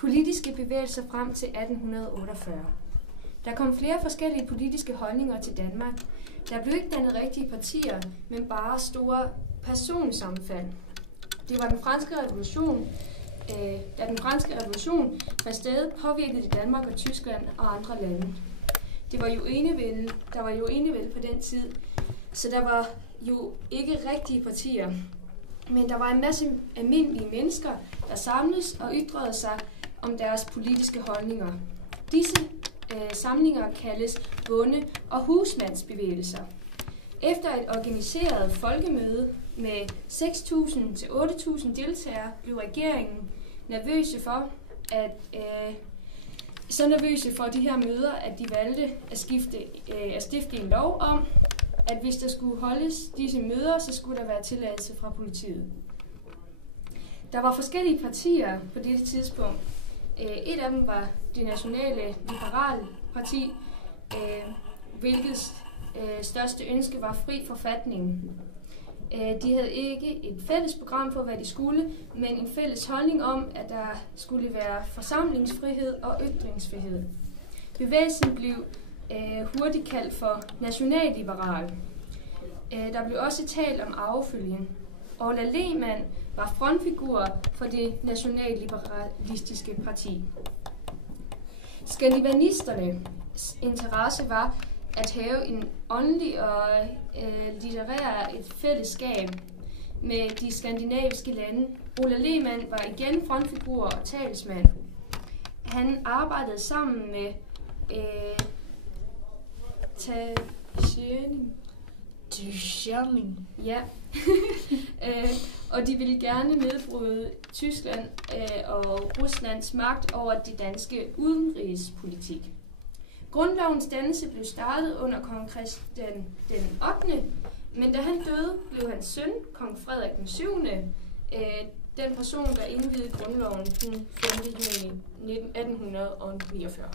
politiske bevægelser frem til 1848. Der kom flere forskellige politiske holdninger til Danmark. Der blev ikke dannet rigtige partier, men bare store personsammenfald. Det var den franske revolution. Da den franske revolution fandt sted, påvirkede det Danmark og Tyskland og andre lande. Der var jo enevælde på den tid, så der var jo ikke rigtige partier. Men der var en masse almindelige mennesker, der samles og ytrede sig om deres politiske holdninger. Disse samlinger kaldes bonde- og husmandsbevægelser. Efter et organiseret folkemøde med 6.000 til 8.000 deltagere blev regeringen så nervøse for de her møder, at de valgte at stifte en lov om, at hvis der skulle holdes disse møder, så skulle der være tilladelse fra politiet. Der var forskellige partier på dette tidspunkt. Et af dem var det nationale liberale parti, hvilket største ønske var fri forfatning. De havde ikke et fælles program for, hvad de skulle, men en fælles holdning om, at der skulle være forsamlingsfrihed og ytringsfrihed. Bevægelsen blev hurtigt kaldt for nationalliberal. Der blev også talt om arvefølgen. Orla Lehmann var frontfigur for det nationalliberalistiske parti. Skandinavisternes interesse var at have en åndelig og litterær et fællesskab med de skandinaviske lande. Orla Lehmann var igen frontfigur og talsmand. Han arbejdede sammen med Tschirning. Ja. Og de ville gerne nedbryde Tyskland og Ruslands magt over de danske udenrigspolitik. Grundlovens dannelse blev startet under kong Christian den 8., men da han døde, blev hans søn, kong Frederik den 7., den person, der indviede grundloven den 5. juni 1849.